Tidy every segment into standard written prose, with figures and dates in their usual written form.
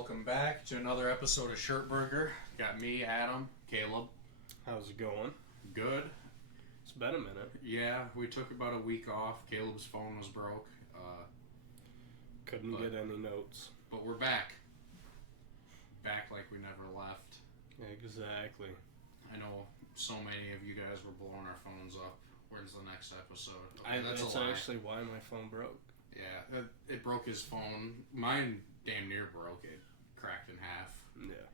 welcome back to another episode of Shirt Burger. Got me, Adam, Caleb. How's it going? Good. It's been a minute. Yeah, we took about a week off. Caleb's phone was broke. Couldn't get any notes. But we're back. Back like we never left. Exactly. I know so many of you guys were blowing our phones up. Where's the next episode? Okay, that's actually why my phone broke. Yeah, it broke his phone. Mine damn near broke. It cracked in half. Yeah.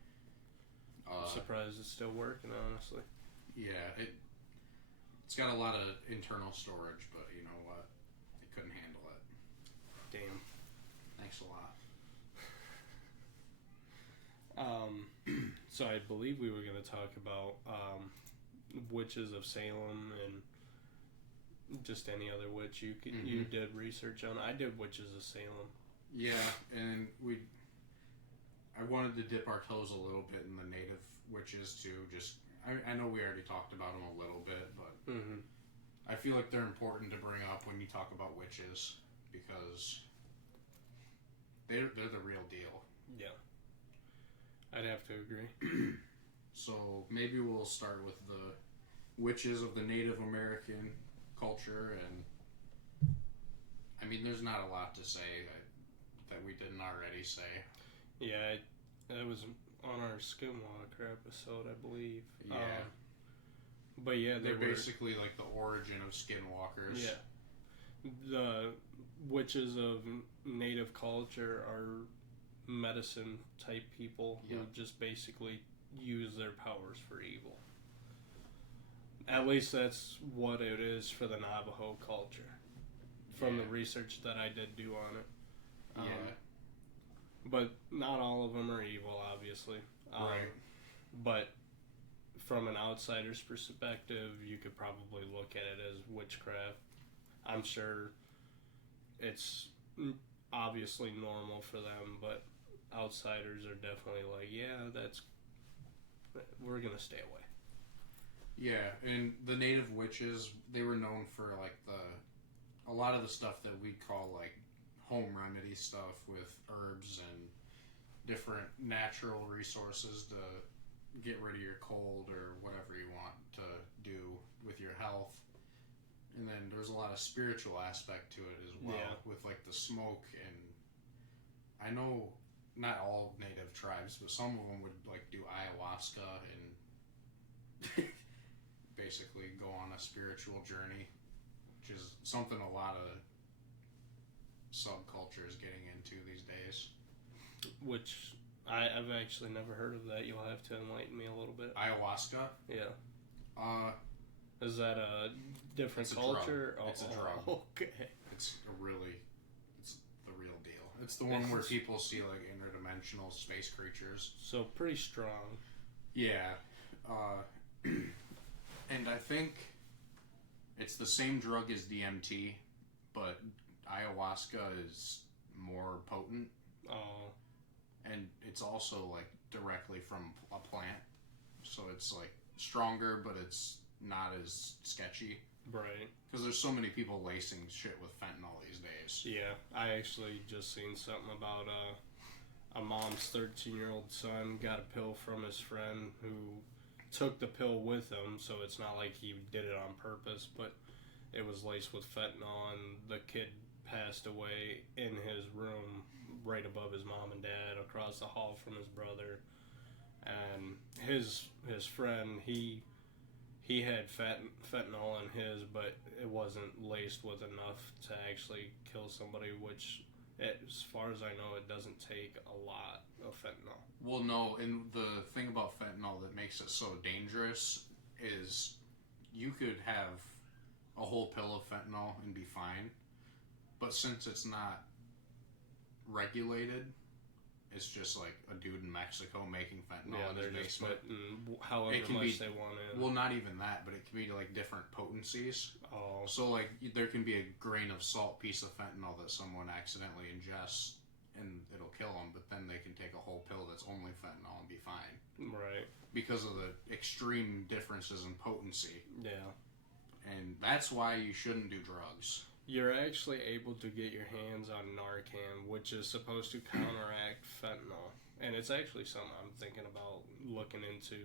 Surprised it's still working, honestly. Yeah, it's got a lot of internal storage, but you know what? It couldn't handle it. Damn. Thanks a lot. So I believe we were going to talk about witches of Salem and just any other witch you did research on. I did witches of Salem. Yeah, and I wanted to dip our toes a little bit in the native witches too. I know we already talked about them a little bit, but I feel like they're important to bring up when you talk about witches because they're the real deal. Yeah, I'd have to agree. So maybe we'll start with the witches of the Native American culture, and I mean, there's not a lot to say that we didn't already say. Yeah, that was on our Skinwalker episode, I believe. Yeah. But yeah, they're basically like the origin of skinwalkers. Yeah. The witches of native culture are medicine type people who just basically use their powers for evil. At least that's what it is for the Navajo culture. From the research that I did do on it. But not all of them are evil, obviously. Right. But from an outsider's perspective, you could probably look at it as witchcraft. I'm sure it's obviously normal for them, but outsiders are definitely like, we're going to stay away. Yeah, and the native witches, they were known for like a lot of the stuff that we call like home remedy stuff with herbs and different natural resources to get rid of your cold or whatever you want to do with your health. And then there's a lot of spiritual aspect to it as well, with like the smoke. And I know not all native tribes, but some of them would like do ayahuasca and basically go on a spiritual journey, which is something a lot of subculture is getting into these days. Which I've actually never heard of that. You'll have to enlighten me a little bit. Ayahuasca? Yeah. Is that a different culture? Drug. It's a drug. Okay. It's the real deal. It's the one where people see like interdimensional space creatures. So pretty strong. Yeah. And I think it's the same drug as DMT, but ayahuasca is more potent. Oh. And it's also like directly from a plant. So it's like stronger, but it's not as sketchy. Right. Because there's so many people lacing shit with fentanyl these days. Yeah. I actually just seen something about a mom's 13-year-old son got a pill from his friend who took the pill with him, so it's not like he did it on purpose, but it was laced with fentanyl, and the kid passed away in his room right above his mom and dad across the hall from his brother. And his friend, he had fentanyl in his, but it wasn't laced with enough to actually kill somebody, which as far as I know, it doesn't take a lot of fentanyl. Well, no, and the thing about fentanyl that makes it so dangerous is you could have a whole pill of fentanyl and be fine, but since it's not regulated, it's just like a dude in Mexico making fentanyl in his basement. However much they want it. Well, not even that, but it can be like different potencies. Oh. So like there can be a grain of salt piece of fentanyl that someone accidentally ingests and it'll kill them, but then they can take a whole pill that's only fentanyl and be fine. Right. Because of the extreme differences in potency. Yeah. And that's why you shouldn't do drugs. You're actually able to get your hands on Narcan, which is supposed to counteract fentanyl. And it's actually something I'm thinking about looking into.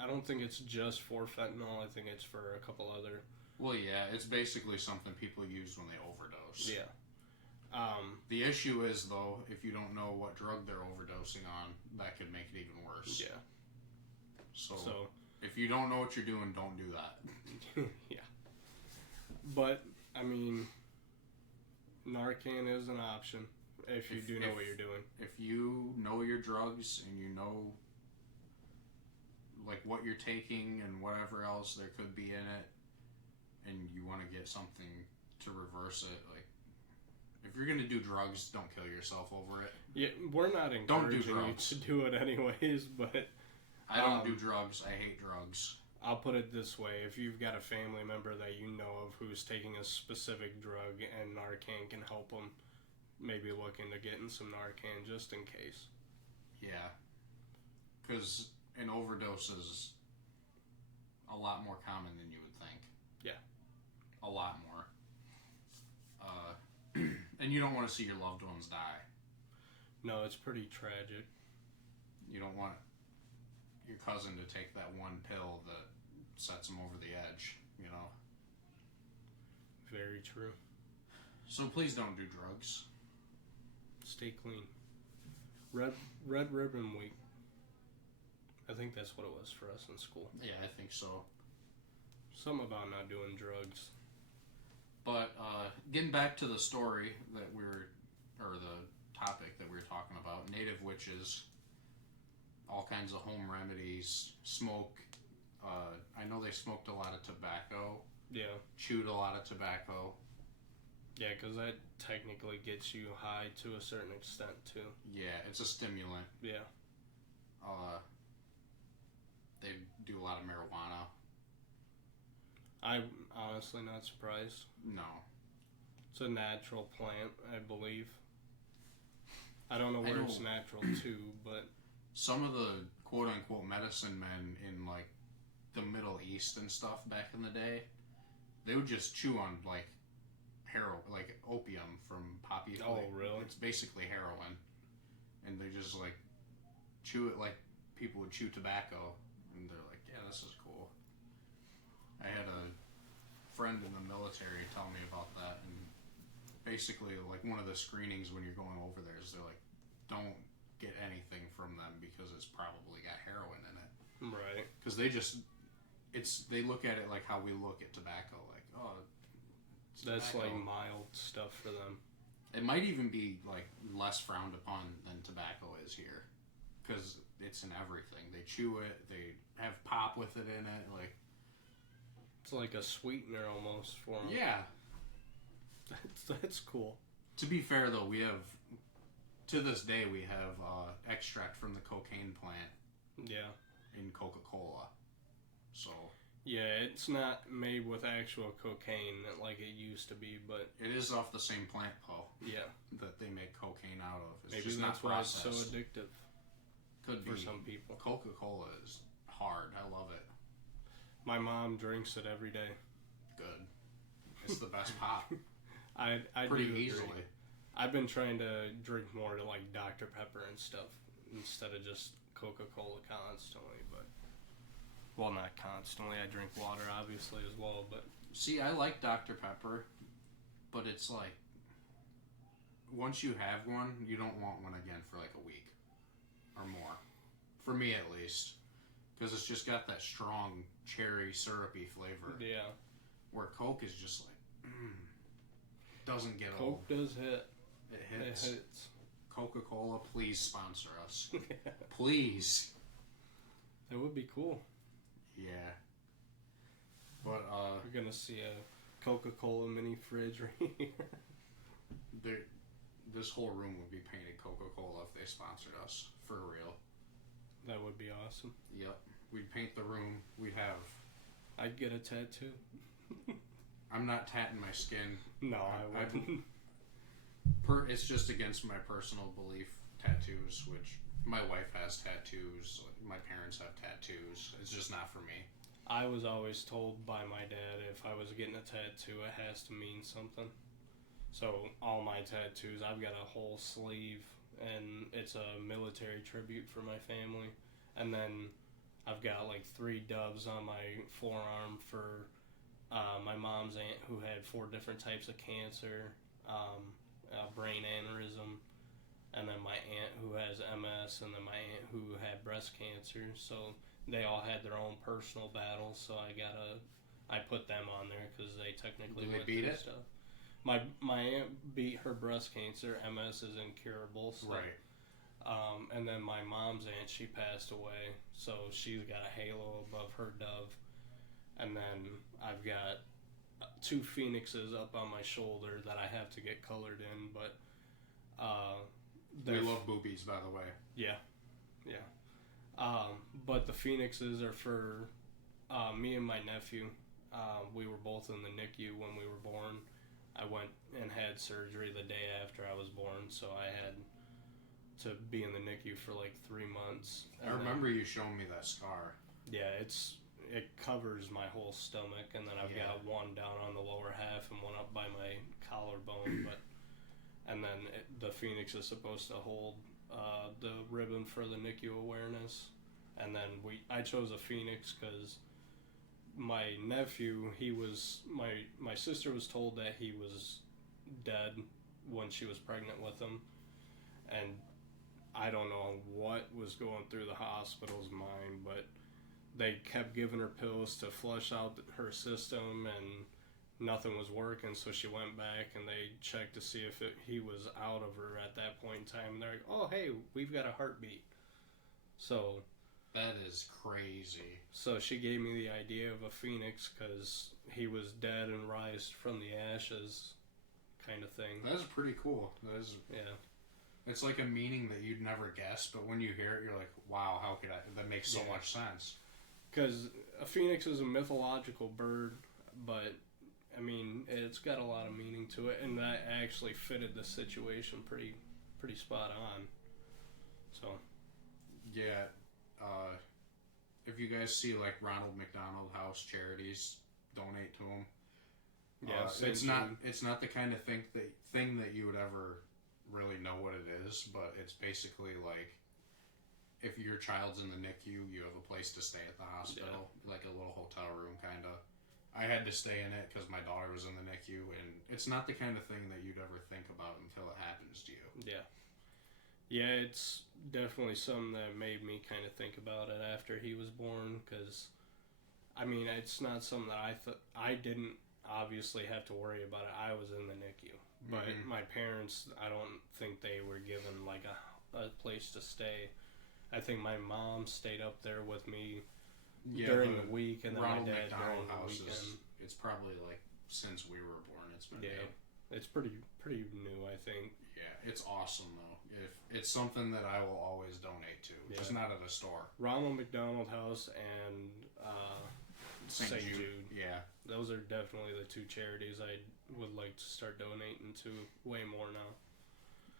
I don't think it's just for fentanyl. I think it's for a couple other. Well, yeah, it's basically something people use when they overdose. Yeah. The issue is, though, if you don't know what drug they're overdosing on, that could make it even worse. Yeah. So if you don't know what you're doing, don't do that. Yeah. But, I mean, Narcan is an option if you do know what you're doing. If you know your drugs and you know, like, what you're taking and whatever else there could be in it, and you want to get something to reverse it, like, if you're going to do drugs, don't kill yourself over it. Yeah, we're not encouraging you to do it anyways, but... I don't do drugs. I hate drugs. I'll put it this way. If you've got a family member that you know of who's taking a specific drug and Narcan can help them, maybe look into getting some Narcan just in case. Yeah. Because an overdose is a lot more common than you would think. Yeah. A lot more. And you don't want to see your loved ones die. No, it's pretty tragic. You don't want your cousin to take that one pill that sets them over the edge, you know? Very true. So please don't do drugs. Stay clean. Red Ribbon Week. I think that's what it was for us in school. Yeah, I think so. Something about not doing drugs. But getting back to the story that or the topic that we were talking about, native witches, all kinds of home remedies, smoke. I know they smoked a lot of tobacco. Yeah. Chewed a lot of tobacco. Yeah, because that technically gets you high to a certain extent, too. Yeah, it's a stimulant. Yeah. They do a lot of marijuana. I'm honestly not surprised. No. It's a natural plant, I believe. I don't know where it's natural to, but... Some of the quote-unquote medicine men in, like, the Middle East and stuff back in the day, they would just chew on, like, like opium from poppy. Oh, really? It's basically heroin. And they just, like, chew it like people would chew tobacco. And they're like, yeah, this is cool. I had a friend in the military tell me about that. And basically, like, one of the screenings when you're going over there is they're like, don't get anything from them because it's probably got heroin in it. Right. Because they look at it like how we look at tobacco. Like, oh, that's tobacco. like mild stuff for them. It might even be like less frowned upon than tobacco is here, because it's in everything. They chew it. They have pop with it in it. Like, it's like a sweetener almost for them. Yeah. That's cool. To be fair, though, to this day, we have extract from the cocaine plant. Yeah. In Coca-Cola. So. Yeah, it's not made with actual cocaine like it used to be, but... It is off the same plant, though. Yeah. That they make cocaine out of. It's maybe just that's not why it's processed. so addictive. Could for be. some people. Coca-Cola is hard. I love it. My mom drinks it every day. Good. It's the best pop. I Pretty do easily. agree. I've been trying to drink more to like Dr. Pepper and stuff instead of just Coca-Cola constantly, but well, not constantly. I drink water obviously as well, but see, I like Dr. Pepper, but it's like once you have one, you don't want one again for like a week or more. For me at least, because it's just got that strong cherry syrupy flavor. Yeah. Where Coke is just like doesn't get Coke old. does hit. It hits. It hits. Coca-Cola, please sponsor us. Please. That would be cool. Yeah. But you're gonna see a Coca-Cola mini fridge right here. This whole room would be painted Coca-Cola if they sponsored us. For real. That would be awesome. Yep. We'd paint the room. We'd have... I'd get a tattoo. I'm not tatting my skin. No, I wouldn't. It's just against my personal belief, tattoos, which my wife has tattoos. My parents have tattoos. It's just not for me. I was always told by my dad if I was getting a tattoo, it has to mean something. So all my tattoos, I've got a whole sleeve, and it's a military tribute for my family. And then I've got like 3 doves on my forearm for my mom's aunt who had 4 different types of cancer, brain aneurysm, and then my aunt who has MS, and then my aunt who had breast cancer. So they all had their own personal battles. So I put them on there because they technically went through stuff. My aunt beat her breast cancer. MS is incurable. So, right. And then my mom's aunt, she passed away, so she's got a halo above her dove. And then I've got 2 phoenixes up on my shoulder that I have to get colored in, but we love boobies, by the way. Yeah. But the phoenixes are for me and my nephew. We were both in the NICU when we were born. I went and had surgery the day after I was born, so I had to be in the NICU for like 3 months. I remember you showing me that scar. Yeah, it covers my whole stomach, and then I've got one down on the lower half and one up by my collarbone. And then the phoenix is supposed to hold the ribbon for the NICU awareness. And then I chose a phoenix because my nephew, my sister was told that he was dead when she was pregnant with him, and I don't know what was going through the hospital's mind, but they kept giving her pills to flush out her system, and nothing was working. So she went back and they checked to see if he was out of her at that point in time, and they're like, oh hey, we've got a heartbeat. So that is crazy. So she gave me the idea of a phoenix because he was dead and rised from the ashes, kind of thing. That is pretty cool. Yeah. It's like a meaning that you'd never guess, but when you hear it, you're like, wow, how could I? That makes so much sense. Because a phoenix is a mythological bird, but I mean, it's got a lot of meaning to it, and that actually fitted the situation pretty spot on. So. Yeah. If you guys see like Ronald McDonald House charities, donate to them. Yeah, it's not the kind of thing that you would ever really know what it is, but it's basically like if your child's in the NICU, you have a place to stay at the hospital, like a little hotel room kind of. I had to stay in it because my daughter was in the NICU, and it's not the kind of thing that you'd ever think about until it happens to you. Yeah, it's definitely something that made me kind of think about it after he was born, because, I mean, it's not something that I didn't obviously have to worry about it. I was in the NICU, but my parents, I don't think they were given, like, a place to stay. I think my mom stayed up there with me during the week, and then Ronald my dad McDonald during the House weekend. It's probably, like, since we were born, it's been made. It's pretty new, I think. Yeah, it's awesome though. If it's something that I will always donate to, just not at a store. Ronald McDonald House and St. Jude. Yeah, those are definitely the 2 charities I would like to start donating to way more now.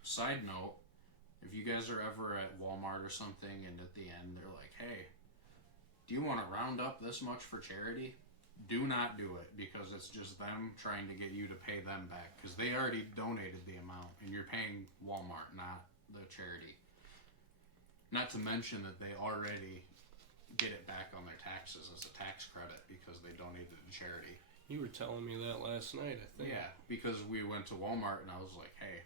Side note, if you guys are ever at Walmart or something, and at the end they're like, "Hey, do you want to round up this much for charity?" Do not do it, because it's just them trying to get you to pay them back, because they already donated the amount and you're paying Walmart, not the charity. Not to mention that they already get it back on their taxes as a tax credit because they donated to charity. You were telling me that last night, I think. Yeah, because we went to Walmart and I was like, hey,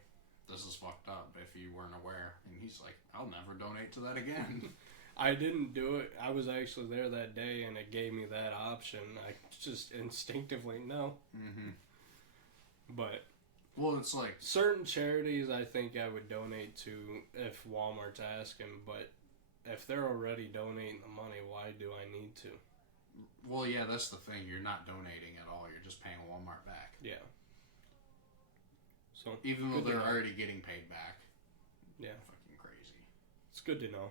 this is fucked up if you weren't aware. And he's like, I'll never donate to that again. I didn't do it. I was actually there that day, and it gave me that option. I just instinctively no. But well, it's like certain charities I think I would donate to if Walmart's asking, but if they're already donating the money, why do I need to? Well, yeah, that's the thing. You're not donating at all. You're just paying Walmart back. Yeah. So even though they're already getting paid back. Yeah. Fucking crazy. It's good to know.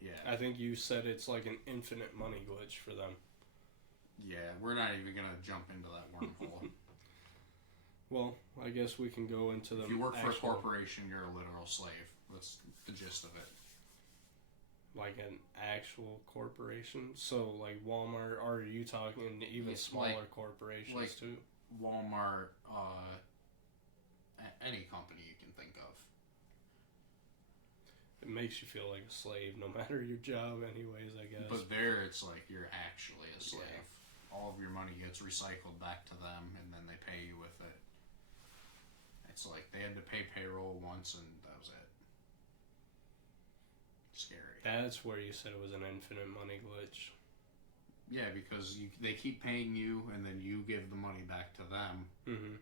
Yeah. I think you said it's like an infinite money glitch for them. Yeah, we're not even going to jump into that wormhole. Well, I guess we can go into the... If you work for a corporation, you're a literal slave. That's the gist of it. Like an actual corporation? So, like Walmart, or are you talking even smaller corporations too? Walmart, any company you can think of. It makes you feel like a slave, no matter your job, anyways, I guess. But there, it's like you're actually a slave. Yeah. All of your money gets recycled back to them, and then they pay you with it. It's like they had to pay payroll once, and that was it. Scary. That's where you said it was an infinite money glitch. Yeah, because they keep paying you, and then you give the money back to them. Mm-hmm.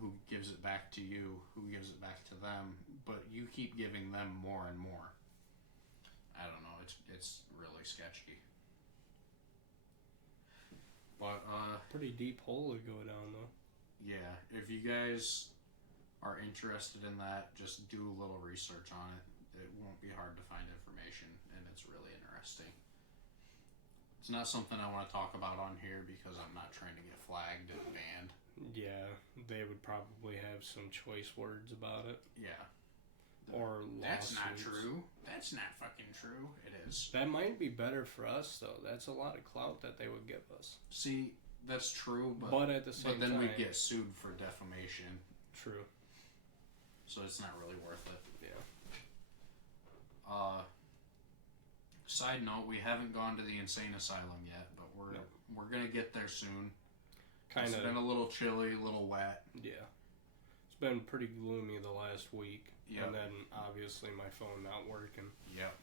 Who gives it back to you? Who gives it back to them? But you keep giving them more and more. I don't know. It's really sketchy. But pretty deep hole to go down, though. Yeah, if you guys are interested in that, just do a little research on it. It won't be hard to find information, and it's really interesting. It's not something I want to talk about on here because I'm not trying to get flagged and banned. Yeah, they would probably have some choice words about it. Yeah. Or that's lawsuits. not true. That's not fucking true. It is. That might be better for us, though. That's a lot of clout that they would give us. See, that's true, but at the same time... But then we'd get sued for defamation. True. So it's not really worth it. Yeah. Side note, we haven't gone to the insane asylum yet, but we're gonna get there soon. It's been a little chilly, a little wet. Yeah. It's been pretty gloomy the last week. Yep. And then, obviously, my phone not working. Yep.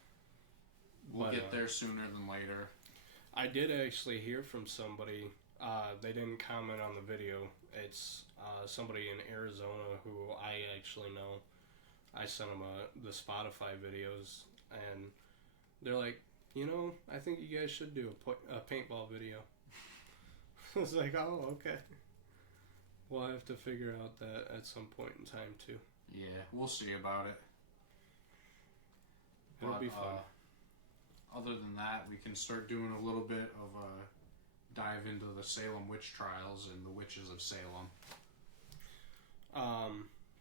We'll get there sooner than later. I did actually hear from somebody. They didn't comment on the video. It's somebody in Arizona who I actually know. I sent them the Spotify videos, and they're like, I think you guys should do a paintball video. I was like, oh, okay. We'll have to figure out that at some point in time, too. Yeah, we'll see about it. It'll be fun. Other than that, we can start doing a little bit of a dive into the Salem witch trials and the witches of Salem.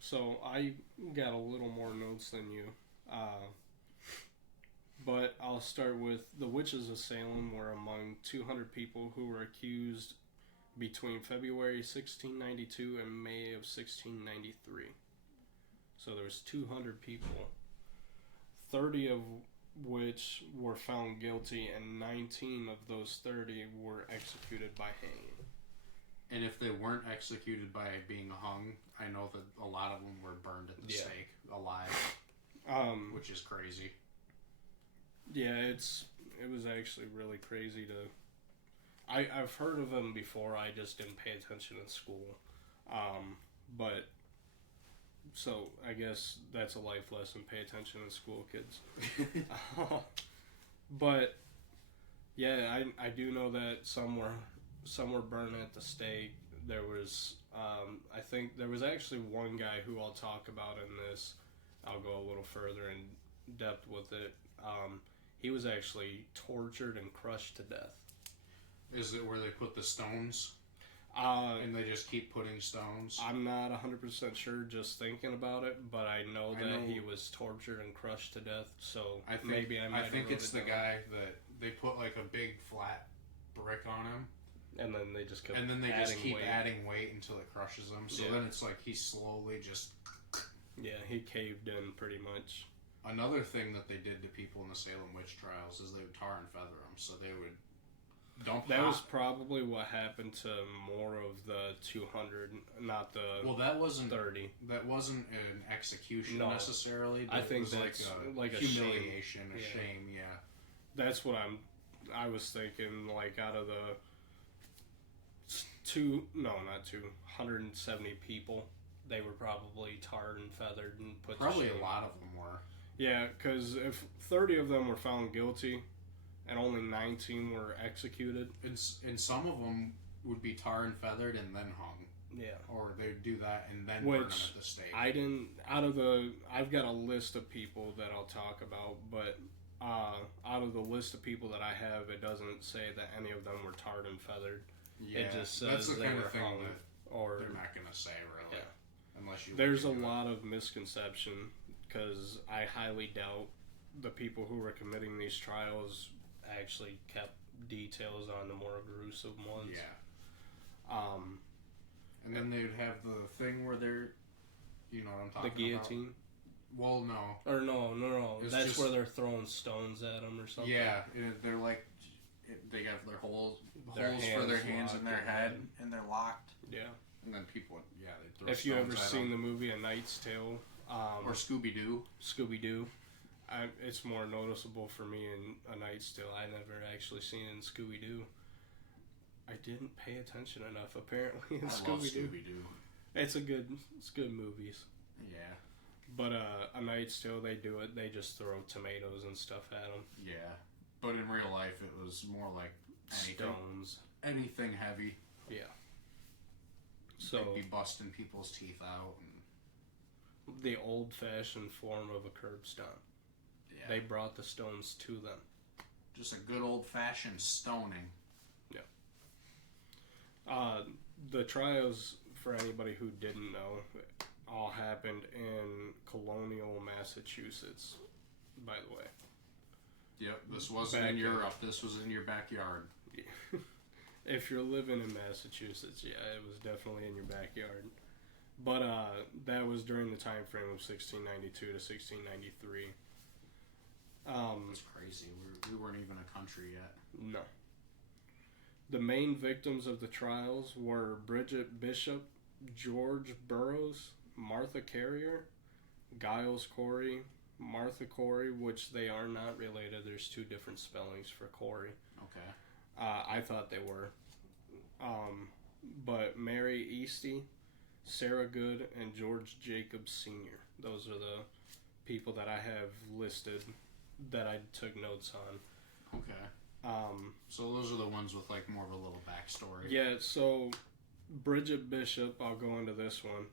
So I got a little more notes than you. But I'll start with the witches of Salem were among 200 people who were accused between February 1692 and May of 1693. So there's 200 people, 30 of which were found guilty, and 19 of those 30 were executed by hanging. And if they weren't executed by being hung, I know that a lot of them were burned at the stake alive, which is crazy. Yeah, it was actually really crazy to... I've heard of them before, I just didn't pay attention in school. But, so, I guess that's a life lesson, pay attention in school, kids. But, yeah, I do know that some were burned at the stake. There was, I think, there was actually one guy who I'll talk about in this. I'll go a little further in depth with it. He was actually tortured and crushed to death. Is it where they put the stones? And they just keep putting stones? I'm not 100% sure just thinking about it, but I know that he was tortured and crushed to death, so I think it's the guy that they put like a big flat brick on him. And then they just keep adding weight until it crushes him. So then it's like he slowly just... Yeah, he caved in pretty much. Another thing that they did to people in the Salem witch trials is they would tar and feather them. So they would dump... That was probably what happened to more of the 200, not the 30. That wasn't an execution necessarily. But I think it was that's like a humiliation, shame, yeah. That's what I was thinking, like out of the 170 people, they were probably tarred and feathered and put probably to shame. A lot of them were. Yeah, because if 30 of them were found guilty and only 19 were executed, and some of them would be tar and feathered and then hung. Yeah, or they'd do that and then burn them at the stake. I've got a list of people that I'll talk about, but out of the list of people that I have, it doesn't say that any of them were tarred and feathered. Yeah, it just says that's the kind of thing hung, that or they're not gonna say really. Yeah. Unless you. There's a lot of misconception because I highly doubt the people who were committing these trials actually kept details on the more gruesome ones. Yeah. And then they would have the thing where they're, you know what I'm talking about? The guillotine? Well, no. Or no. That's just, where they're throwing stones at them or something. Yeah, they're like, they have their holes for their hands and their head, and they're locked. Yeah. And then people, they throw If you ever seen the movie A Knight's Tale, or Scooby-Doo. Scooby-Doo, it's more noticeable for me in A Knight's Tale. I never actually seen it in Scooby-Doo. I didn't pay attention enough, apparently, in Scooby-Doo. Love Scooby-Doo. It's good movies. Yeah. But A Knight's Tale, they do it. They just throw tomatoes and stuff at them. Yeah. But in real life, it was more like stones. Anything heavy. Yeah. So they'd be busting people's teeth out. And the old-fashioned form of a curb stomp. Yeah. They brought the stones to them. Just a good old-fashioned stoning. Yeah. The trials, for anybody who didn't know, all happened in Colonial, Massachusetts, by the way. Yep, this wasn't in Europe. This was in your backyard. Yeah. If you're living in Massachusetts, yeah, it was definitely in your backyard. But that was during the time frame of 1692 to 1693. That's crazy. We weren't even a country yet. No. The main victims of the trials were Bridget Bishop, George Burroughs, Martha Carrier, Giles Corey, Martha Corey, which they are not related. There's two different spellings for Corey. Okay. I thought they were. But Mary Easty, Sarah Good, and George Jacobs Sr. Those are the people that I have listed that I took notes on. Okay. So those are the ones with like more of a little backstory. Yeah, so Bridget Bishop, I'll go into this one.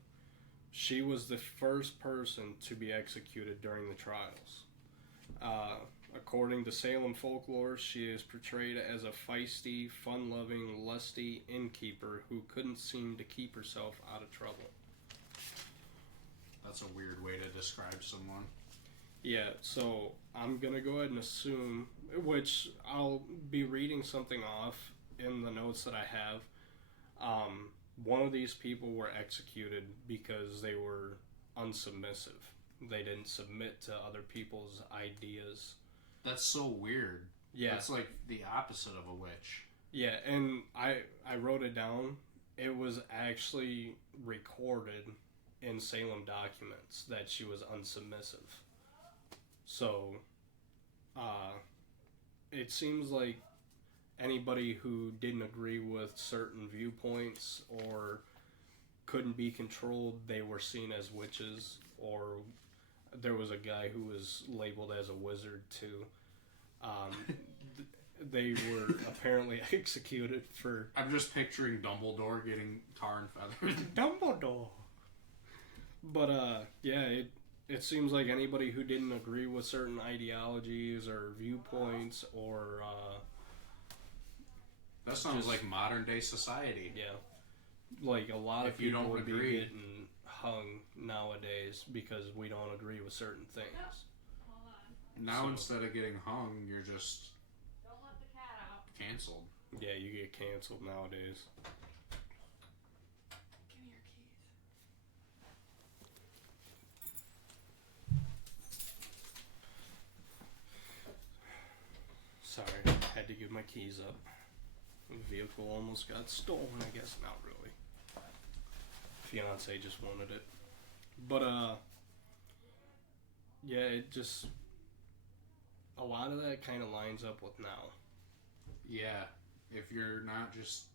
She was the first person to be executed during the trials. According to Salem folklore, she is portrayed as a feisty, fun-loving, lusty innkeeper who couldn't seem to keep herself out of trouble. That's a weird way to describe someone. Yeah, so I'm going to go ahead and assume, which I'll be reading something off in the notes that I have. One of these people were executed because they were unsubmissive. They didn't submit to other people's ideas. That's so weird. Yeah. That's like the opposite of a witch. Yeah, and I wrote it down. It was actually recorded in Salem documents that she was unsubmissive. So, it seems like anybody who didn't agree with certain viewpoints or couldn't be controlled, they were seen as witches, or there was a guy who was labeled as a wizard too. They were apparently executed for... I'm just picturing Dumbledore getting tar and feathers. Dumbledore! But, yeah, it seems like anybody who didn't agree with certain ideologies or viewpoints or... that sounds like modern day society. Yeah. Like, a lot of people would be agree. getting hung nowadays because we don't agree with certain things. Now instead of getting hung, you're just... Don't let the cat out. Canceled. Yeah, you get canceled nowadays. Give me your keys. Sorry, had to give my keys up. The vehicle almost got stolen, I guess. Not really. Fiance just wanted it. But, yeah, it just... A lot of that kind of lines up with now. Yeah. If you're not just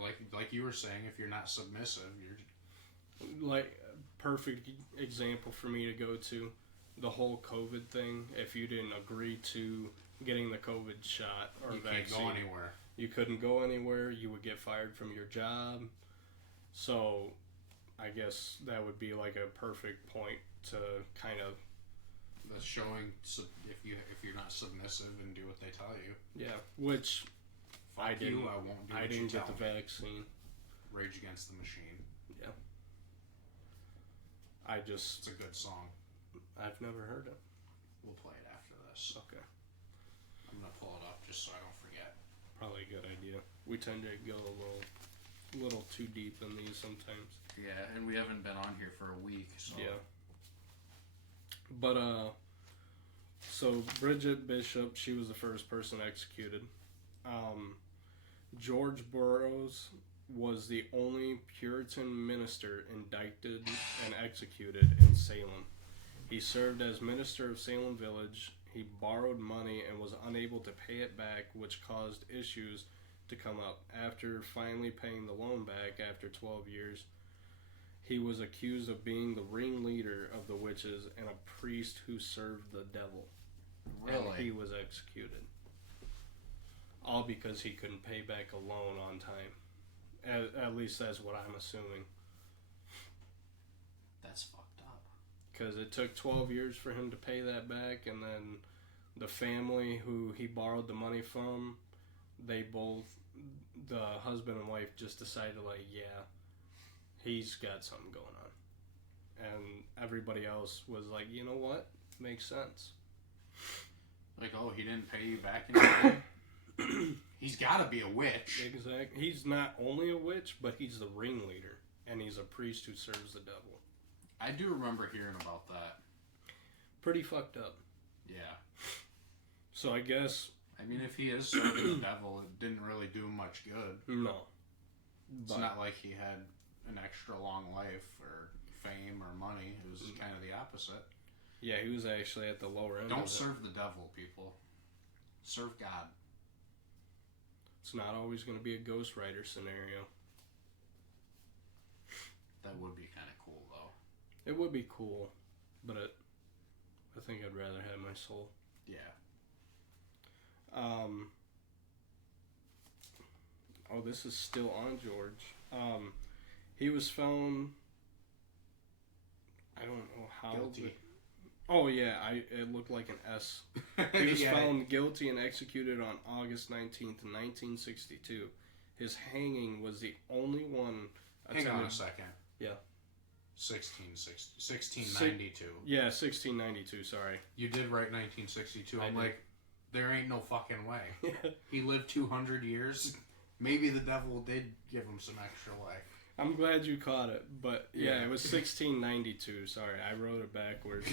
like you were saying, if you're not submissive, you're... Like, perfect example for me to go to, the whole COVID thing. If you didn't agree to getting the COVID shot or vaccine, can't go anywhere. You couldn't go anywhere. You would get fired from your job. So, I guess that would be like a perfect point to kind of... That's showing if you're not submissive and do what they tell you. Yeah, which Fuck I didn't. I won't do I what didn't you get tell the me. vaccine. Rage Against the Machine. Yeah. It's a good song. I've never heard it. We'll play it after this. Okay. I'm gonna pull it up just so I don't forget. Probably a good idea. We tend to go a little too deep in these sometimes. Yeah, and we haven't been on here for a week, so. Yeah. But, so Bridget Bishop, she was the first person executed. George Burroughs was the only Puritan minister indicted and executed in Salem. He served as minister of Salem Village. He borrowed money and was unable to pay it back, which caused issues to come up. After finally paying the loan back after 12 years, he was accused of being the ringleader of the witches and a priest who served the devil. Really? And he was executed. All because he couldn't pay back a loan on time. At least that's what I'm assuming. That's fucked up. Because it took 12 years for him to pay that back, and then the family who he borrowed the money from, they both, the husband and wife, just decided, like, yeah, he's got something going on. And everybody else was like, you know what? Makes sense. Like, oh, he didn't pay you back anything? He's gotta be a witch. Exactly. He's not only a witch, but he's the ringleader. And he's a priest who serves the devil. I do remember hearing about that. Pretty fucked up. Yeah. So I guess... I mean, if he is serving the devil, it didn't really do much good. No. It's not like he had an extra long life or fame or money. It was kind of the opposite. Yeah, he was actually at the lower end. Don't serve the devil, people. Serve God. It's not always going to be a Ghost Rider scenario. That would be kind of cool, though. It would be cool, but I think I'd rather have my soul. Yeah. Oh, this is still on George. He was found... I don't know how... Guilty. Oh, yeah, it looked like an S. He was found guilty and executed on August 19th, 1962. His hanging was the only one... Hang on a second. Yeah. 1692. Yeah, 1692, sorry. You did write 1962. I I'm did. like, there ain't no fucking way. He lived 200 years. Maybe the devil did give him some extra life. I'm glad you caught it, but yeah, Yeah. it was 1692. Sorry, I wrote it backwards.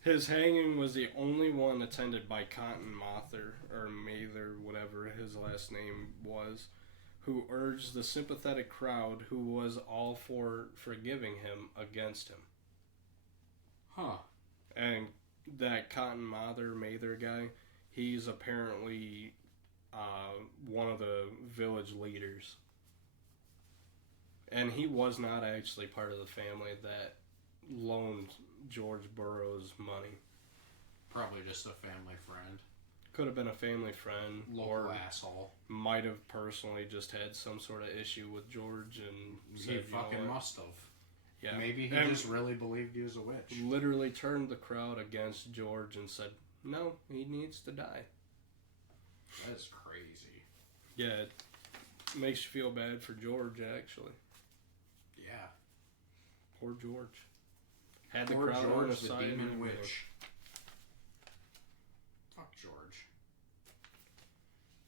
His hanging was the only one attended by Cotton Mather, or Mather, whatever his last name was, who urged the sympathetic crowd, who was all for forgiving him, against him. Huh. And that Cotton Mather guy, he's apparently one of the village leaders. And he was not actually part of the family that loaned George Burroughs money. Probably just a family friend. Could have been a family friend. Local or asshole. might have personally just had some sort of issue with George and He said, fucking you know what? must have. Yeah. Maybe he And just really believed he was a witch. literally turned the crowd against George and said, no, he needs to die. That is crazy. Yeah, it makes you feel bad for George, actually. Yeah. Poor George. Had the Poor crowd on George, his the side. demon and everything. witch. Fuck George.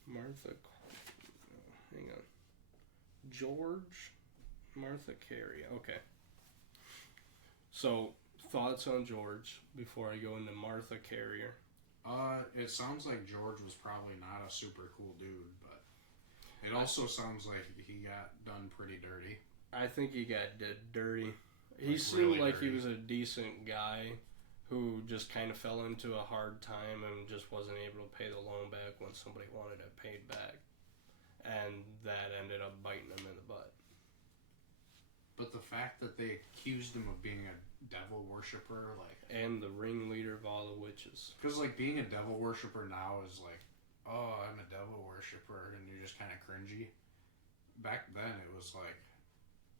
Martha... hang on. George... Martha Carey. Okay. So, thoughts on George before I go into Martha Carrier. It sounds like George was probably not a super cool dude, but it also sounds like he got done pretty dirty. I think he got dirty. He Like, seemed really like dirty. he was a decent guy who just kind of fell into a hard time and just wasn't able to pay the loan back when somebody wanted it paid back. And that ended up biting him in the butt. But the fact that they accused him of being a devil worshiper, like... And the ringleader of all the witches. Because, like, being a devil worshiper now is like, oh, I'm a devil worshiper, and you're just kind of cringy. Back then, it was like,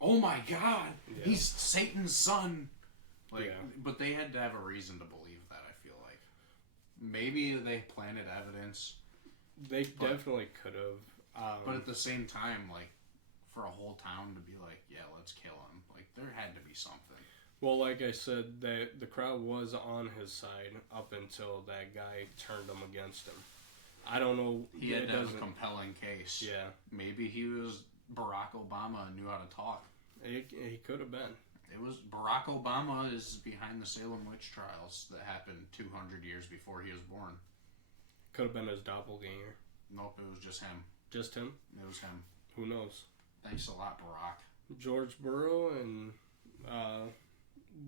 oh my god, Yeah. he's Satan's son! Like, Yeah. But they had to have a reason to believe that, I feel like. Maybe they planted evidence, They definitely could have. but at the same time, like, for a whole town to be like, yeah, let's kill him. Like, there had to be something. Well, like I said, the crowd was on his side up until that guy turned them against him. I don't know. He had to have a compelling case. Yeah. Maybe he was Barack Obama and knew how to talk. He could have been. It was Barack Obama is behind the Salem witch trials that happened 200 years before he was born. Could have been his doppelganger. Nope, it was just him. Just him? It was him. Who knows? Thanks a lot, Barack. George Burrow and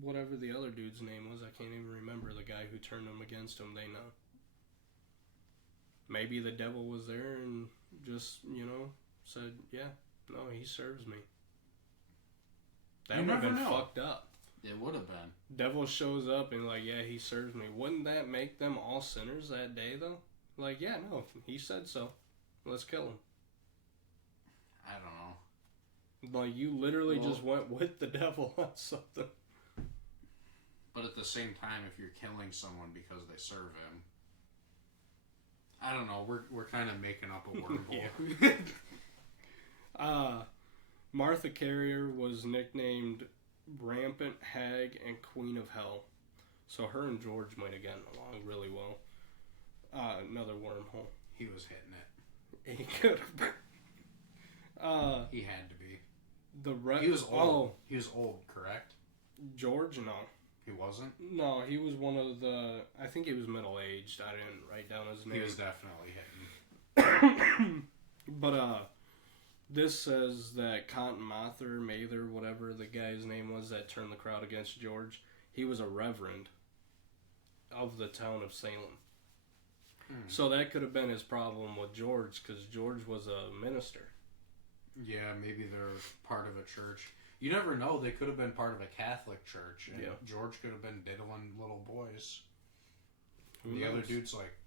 whatever the other dude's name was, I can't even remember. The guy who turned them against him, they know. Maybe the devil was there and just, said, yeah, no, he serves me. That would have been fucked up. It would have been. Devil shows up and like, yeah, he serves me. Wouldn't that make them all sinners that day, though? Like, yeah, no, he said so. Let's kill him. I don't know. Like, you literally just went with the devil on something. But at the same time, if you're killing someone because they serve him, I don't know. We're kind of making up a wormhole. Martha Carrier was nicknamed Rampant Hag and Queen of Hell. So her and George might have gotten along really well. Another wormhole. He was hitting it. He could have. He had to be. He was old. He was old, correct? George, no. He wasn't? No, he was one of the... I think he was middle-aged. I didn't write down his name. He was definitely hitting. But, this says that Cotton Mather, whatever the guy's name was that turned the crowd against George, he was a reverend of the town of Salem. So that could have been his problem with George, because George was a minister. Yeah, maybe they're part of a church. You never know. They could have been part of a Catholic church, and George could have been diddling little boys. The other dude's like,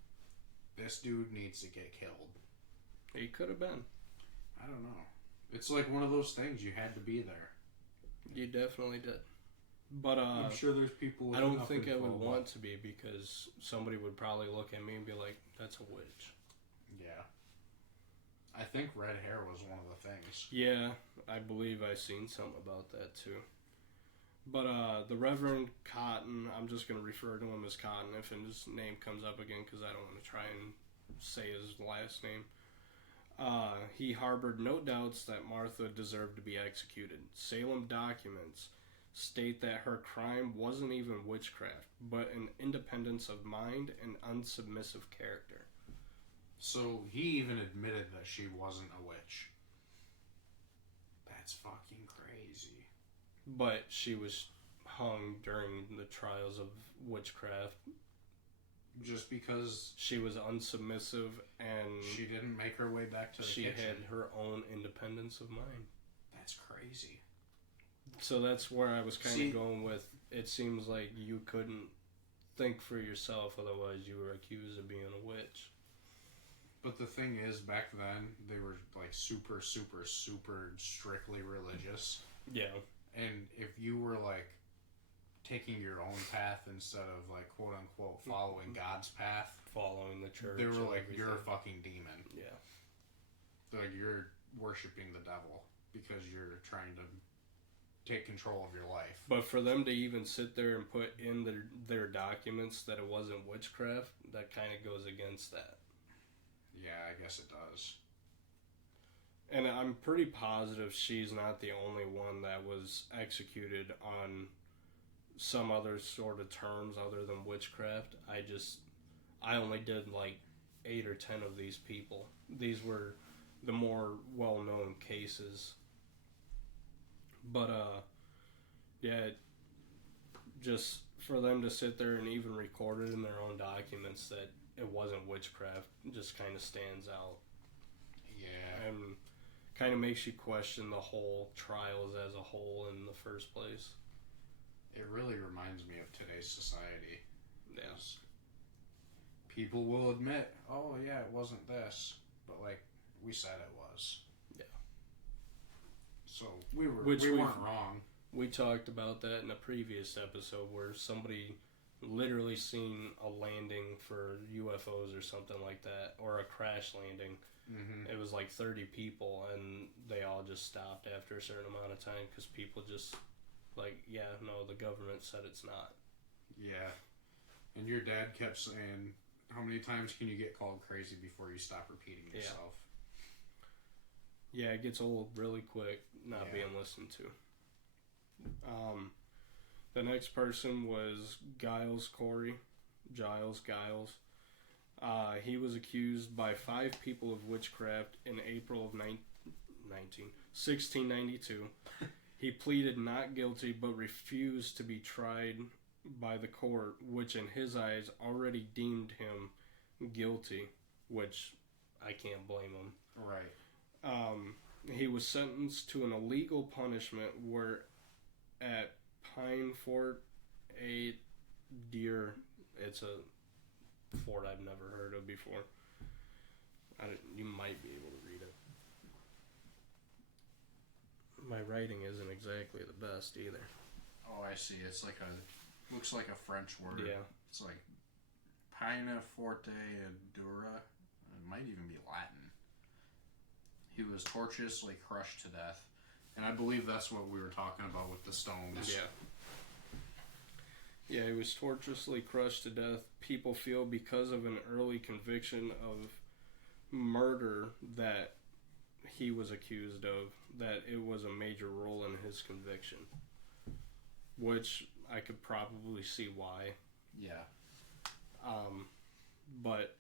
this dude needs to get killed. He could have been. I don't know. It's like one of those things. You had to be there. You definitely did. But I'm sure there's people. I don't think I would want to be, because somebody would probably look at me and be like, "That's a witch." Yeah. I think red hair was one of the things. Yeah, I believe I seen something about that too. But the Reverend Cotton, I'm just going to refer to him as Cotton if his name comes up again, because I don't want to try and say his last name. He harbored no doubts that Martha deserved to be executed. Salem documents state that her crime wasn't even witchcraft, but an independence of mind and unsubmissive character. So he even admitted that she wasn't a witch. That's fucking crazy. But she was hung during the trials of witchcraft. Just because she was unsubmissive and she didn't make her way back to the kitchen. She had her own independence of mind. That's crazy. So that's where I was kind of going with, it seems like you couldn't think for yourself, otherwise you were accused of being a witch. But the thing is, back then, they were like super, super, super strictly religious. Yeah. And if you were like taking your own path instead of like quote unquote following God's path, following the church, they were like, you're a fucking demon. Yeah. They're like, you're worshiping the devil because you're trying to take control of your life. But for them to even sit there and put in their documents that it wasn't witchcraft, that kind of goes against that. Yeah, I guess it does. And I'm pretty positive she's not the only one that was executed on some other sort of terms other than witchcraft. I only did like 8 or 10 of these people. These were the more well-known cases. But, yeah, just for them to sit there and even record it in their own documents that it wasn't witchcraft just kind of stands out. Yeah. And kind of makes you question the whole trials as a whole in the first place. It really reminds me of today's society. Yes. People will admit, oh yeah, it wasn't this, but like we said it was. Yeah. So we weren't wrong. We talked about that in a previous episode where somebody literally seen a landing for UFOs or something like that, or a crash landing. Mm-hmm. It was like 30 people, and they all just stopped after a certain amount of time because people just like, yeah, no, the government said it's not. Yeah. And your dad kept saying, how many times can you get called crazy before you stop repeating yourself? Yeah, it gets old really quick not Yeah. being listened to. The next person was Corey Giles. He was accused by 5 people of witchcraft in April of 1692. He pleaded not guilty but refused to be tried by the court, which in his eyes already deemed him guilty, which I can't blame him. Right. He was sentenced to an illegal punishment where at Pine Fort, it's a fort I've never heard of before. You might be able to read it. My writing isn't exactly the best either. Oh, I see. It's like looks like a French word. Yeah. It's like Pina Forte Dura. It might even be Latin. He was tortuously crushed to death. And I believe that's what we were talking about with the stones. Yeah. Yeah, he was tortuously crushed to death. People feel because of an early conviction of murder that he was accused of, that it was a major role in his conviction. Which I could probably see why. Yeah. But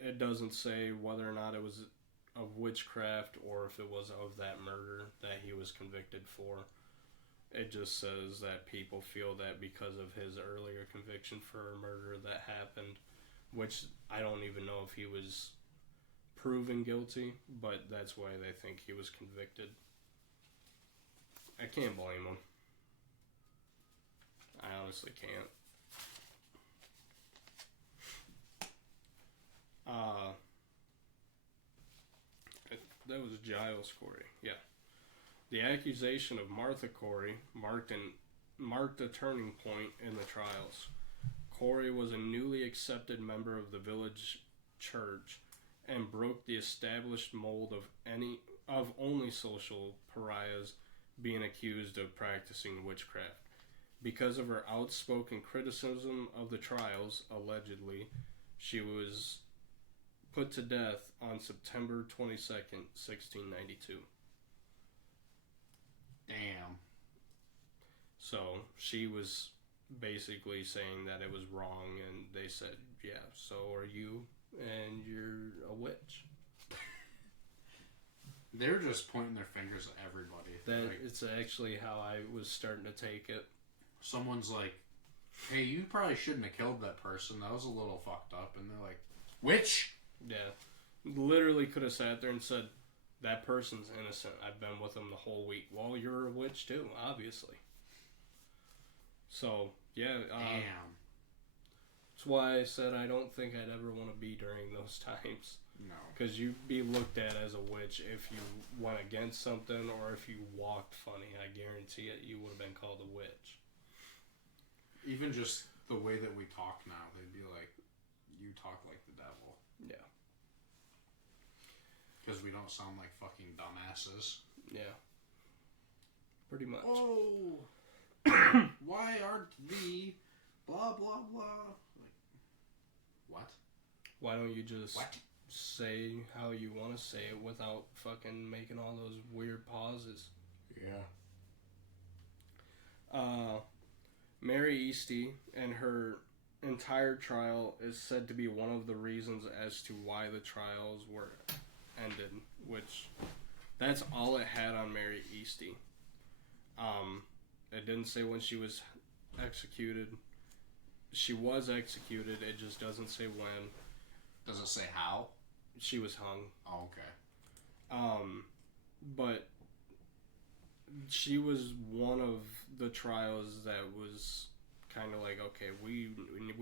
it doesn't say whether or not it was of witchcraft or if it was of that murder that he was convicted for. It just says that people feel that because of his earlier conviction for a murder that happened, which I don't even know if he was proven guilty, but that's why they think he was convicted. I can't blame him. I honestly can't. That was Giles Corey. Yeah. The accusation of Martha Corey marked a turning point in the trials. Corey was a newly accepted member of the village church and broke the established mold of only social pariahs being accused of practicing witchcraft. Because of her outspoken criticism of the trials, allegedly, she was put to death on September 22nd, 1692. Damn. So she was basically saying that it was wrong, and they said, yeah, so are you, and you're a witch. They're just pointing their fingers at everybody. It's actually how I was starting to take it. Someone's like, hey, you probably shouldn't have killed that person. That was a little fucked up. And they're like, witch? Yeah. Literally could have sat there and said, that person's innocent. I've been with them the whole week. Well, you're a witch too, obviously. So, yeah. Damn. That's why I said I don't think I'd ever want to be during those times. No. Because you'd be looked at as a witch if you went against something or if you walked funny. I guarantee it, you would have been called a witch. Even just the way that we talk now, they'd be like, you talk like the devil. Yeah. Because we don't sound like fucking dumbasses. Yeah. Pretty much. Oh! Why aren't the blah, blah, blah? Like, what? Why don't you just What? say how you want to say it without fucking making all those weird pauses? Yeah. Mary Eastie and her entire trial is said to be one of the reasons as to why the trials were ended, which that's all it had on Mary Eastie. It didn't say when she was executed. She was executed, it just doesn't say when. Does it say how? She was hung. Oh, okay. But she was one of the trials that was kind of like, okay, we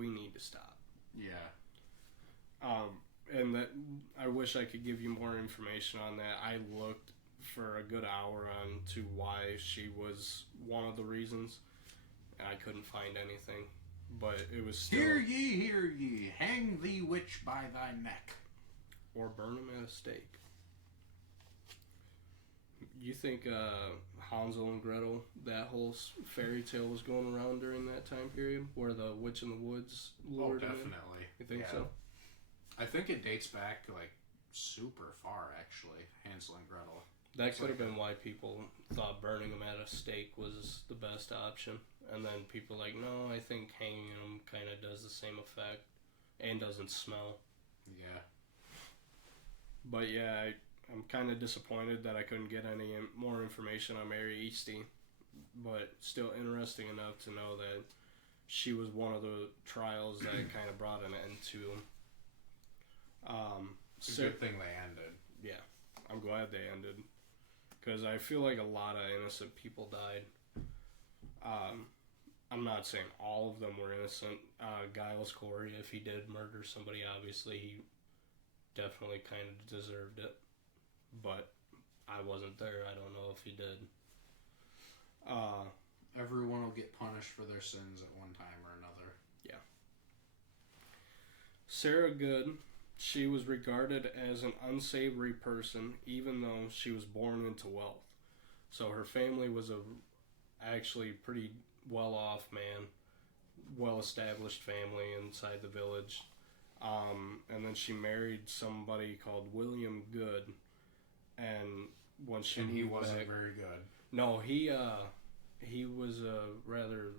need to stop. Yeah. And that I wish I could give you more information on that. I looked for a good hour on to why she was one of the reasons, and I couldn't find anything. But it was still... Hear ye, hang thee witch by thy neck. Or burn him at a stake. You think Hansel and Gretel, that whole fairy tale was going around during that time period, where the witch in the woods lured him in? Definitely. You think Yeah. so? I think it dates back like super far, actually. Hansel and Gretel. That It's could have like- been why people thought burning them at a stake was the best option. And then people like, no, I think hanging them kind of does the same effect and doesn't smell. Yeah. But yeah, I'm kind of disappointed that I couldn't get any more information on Mary Eastie. But still interesting enough to know that she was one of the trials that kind of brought an end to. It's a good thing they ended. Yeah, I'm glad they ended. Because I feel like a lot of innocent people died. I'm not saying all of them were innocent. Giles Corey, if he did murder somebody, obviously he definitely kind of deserved it. But I wasn't there. I don't know if he did. Everyone will get punished for their sins at one time or another. Yeah. Sarah Good, she was regarded as an unsavory person, even though she was born into wealth. So her family was actually pretty well-off man, well-established family inside the village. And then she married somebody called William Good, and when she And he moved wasn't back, very good. no, he was a rather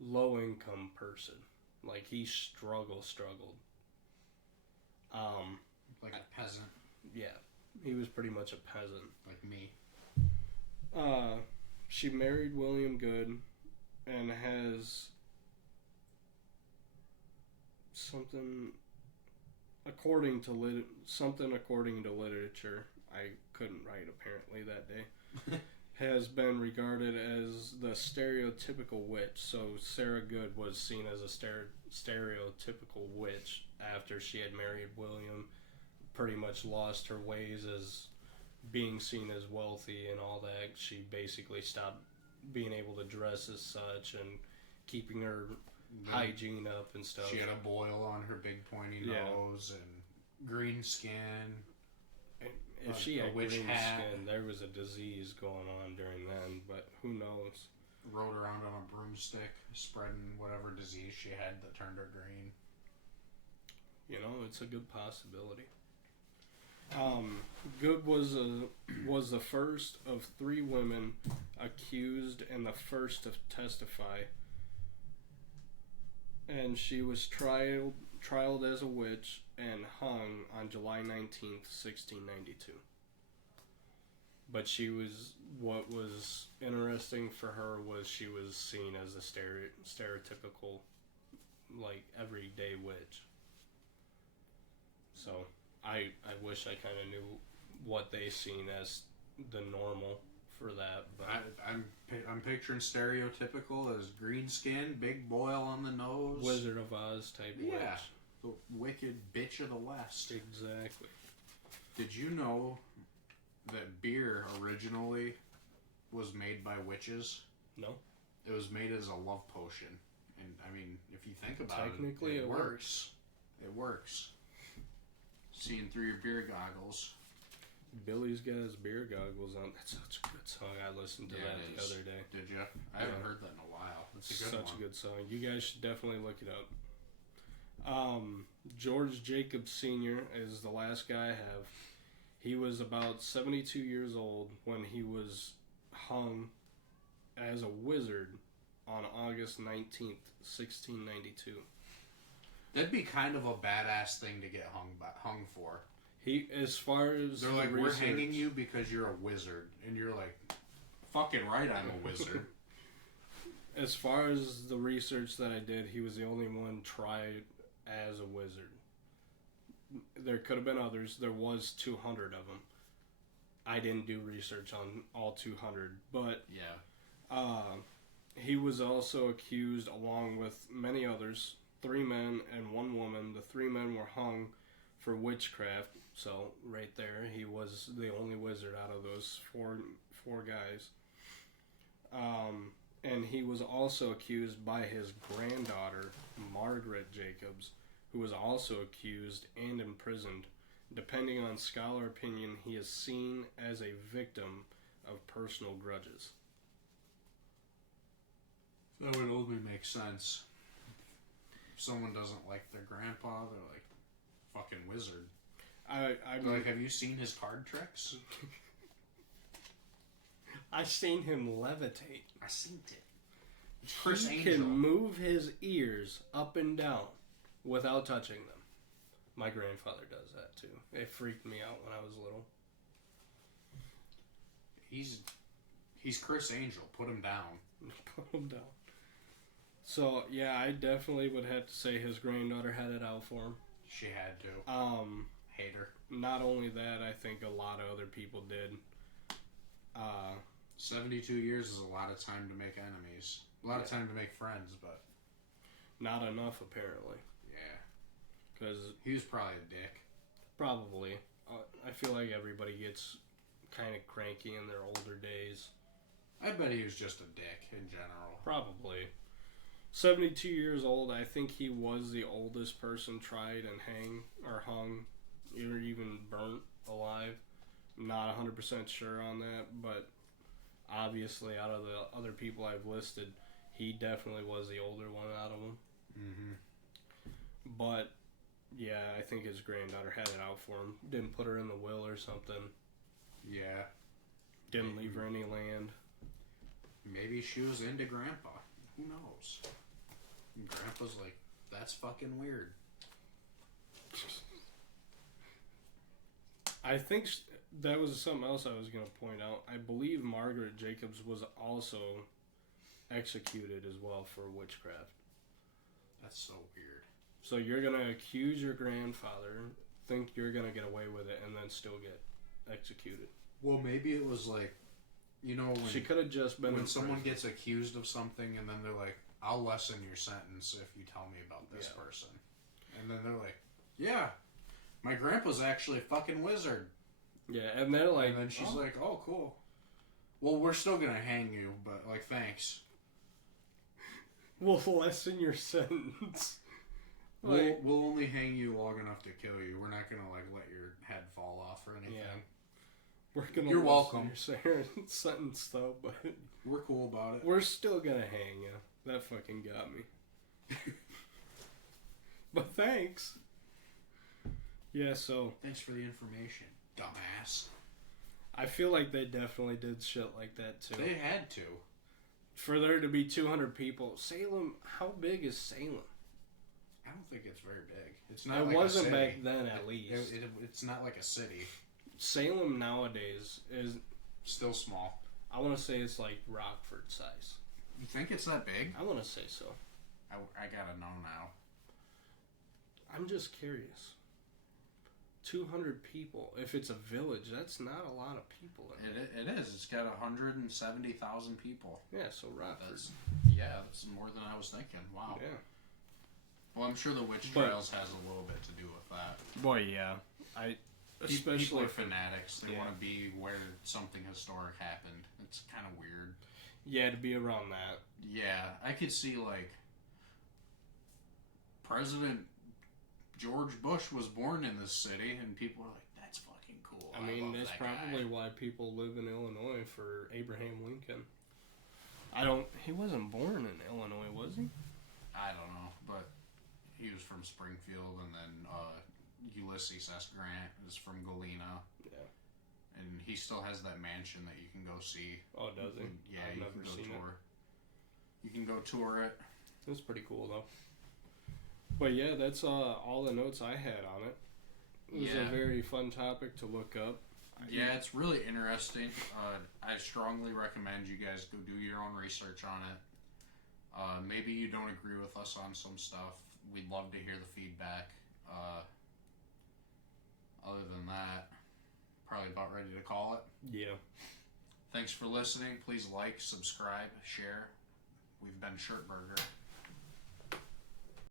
low-income person. Like, he struggled. Like a peasant. Yeah, he was pretty much a peasant. Like me. She married William Good and has something according to literature. I couldn't write apparently that day. Has been regarded as the stereotypical witch. So Sarah Good was seen as a stereotypical witch after she had married William. Pretty much lost her ways as being seen as wealthy and all that. She basically stopped being able to dress as such and keeping her hygiene up and stuff. She had a boil on her big pointy nose and green skin. If she had witch green hat. skin, there was a disease going on during then, but who knows? Rode around on a broomstick, spreading whatever disease she had that turned her green. You know, it's a good possibility. Good was the first of 3 women accused and the first to testify. And she was trialed as a witch and hung on July 19th, 1692. But what was interesting for her was she was seen as a stereotypical, like, everyday witch. So, I wish I kind of knew what they seen as the normal for that. But I'm picturing stereotypical as green skin, big boil on the nose. Wizard of Oz type witch. The wicked bitch of the West. Exactly. Did you know that beer originally was made by witches? No. It was made as a love potion. And, I mean, if you think about Technically, it, it works. It works. Seeing through your beer goggles. Billy's got his beer goggles on. That's such a good song. I listened to that it the is. other day. Did you? I haven't heard that in a while. It's a good Such one. a good song. You guys should definitely look it up. George Jacobs Sr. is the last guy I have. He was about 72 years old when he was hung as a wizard on August 19th, 1692. That'd be kind of a badass thing to get hung for. He, as far as They're like, we're hanging you because you're a wizard. And you're like, fucking right, I'm a wizard. As far as the research that I did, he was the only one tried as a wizard. There could have been others. There was 200 of them. I didn't do research on all 200, but yeah. He was also accused, along with many others, 3 men and 1 woman. The 3 men were hung for witchcraft. So right there, he was the only wizard out of those four guys. And he was also accused by his granddaughter, Margaret Jacobs, who was also accused and imprisoned Depending on scholar opinion, he is seen as a victim of personal grudges. That would only make sense. If someone doesn't like their grandpa, they're like, fucking wizard. I'm Like, have you seen his card tricks? I seen him levitate. I seen it. It's Chris He Angel. can move his ears up and down without touching them. My grandfather does that too. It freaked me out when I was little. He's Chris Angel. Put him down. Put him down. So yeah, I definitely would have to say his granddaughter had it out for him. She had to. Hate her. Not only that, I think a lot of other people did. 72 years is a lot of time to make enemies. A lot of time to make friends, but not enough apparently. yeah. Because He was probably a dick. probably, I feel like everybody gets kind of cranky in their older days. I bet he was just a dick in general. Probably. 72 years old, I think he was the oldest person tried and hung, or even burnt alive. I'm not 100% sure on that, but obviously out of the other people I've listed, he definitely was the older one out of them. Mm-hmm. But, yeah, I think his granddaughter had it out for him. Didn't put her in the will or something. Yeah. Didn't leave her any land. Maybe she was into Grandpa. Who knows? And Grandpa's like, that's fucking weird. I think that was something else I was going to point out. I believe Margaret Jacobs was also executed as well for witchcraft. That's so weird. So you're going to accuse your grandfather, think you're going to get away with it, and then still get executed. Well, maybe it was like, you know, when She could have just been when in someone prison. gets accused of something and then they're like, I'll lessen your sentence if you tell me about this Yeah. person. And then they're like, yeah, my grandpa's actually a fucking wizard. Yeah, and they're like... And then she's oh. like, oh, cool. Well, we're still going to hang you, but, like, thanks. We'll lessen your sentence. Like, We'll only hang you long enough to kill you. We're not going to, like, let your head fall off or anything. Yeah. We're gonna You're lessen welcome. your sentence, though, but We're cool about it. we're still gonna hang you. That fucking got me. But thanks. Yeah, so Thanks for the information, dumbass. I feel like they definitely did shit like that too. They had to. For there to be 200 people, Salem. How big is Salem? I don't think it's very big. It's not. It like wasn't a city. back then, at least. It's not like a city. Salem nowadays is. Still small. I want to say it's like Rockford size. You think it's that big? I want to say so. I gotta know now. I'm just curious. 200 people. If it's a village, that's not a lot of people. It is. It's got 170,000 people. Yeah, so Rockford. That's more than I was thinking. Wow. Yeah. Well, I'm sure the witch trials has a little bit to do with that. Boy, yeah. People Especially are fanatics. They Yeah. want to be where something historic happened. It's kind of weird. Yeah, to be around that. Yeah, I could see, like, President George Bush was born in this city, and people are like, that's fucking cool. I mean, love that's that probably guy. why people live in Illinois for Abraham Lincoln. He wasn't born in Illinois, was he? I don't know, but he was from Springfield, and then Ulysses S. Grant is from Galena. Yeah. And he still has that mansion that you can go see. Oh, does he? Yeah, I've you never can go seen tour. You can go tour it. It's pretty cool, though. But yeah, that's all the notes I had on it. It was Yeah. a very fun topic to look up. Yeah, it's really interesting. I strongly recommend you guys go do your own research on it. Maybe you don't agree with us on some stuff. We'd love to hear the feedback. Other than that, probably about ready to call it. Yeah. Thanks for listening. Please like, subscribe, share. We've been Shirtburger.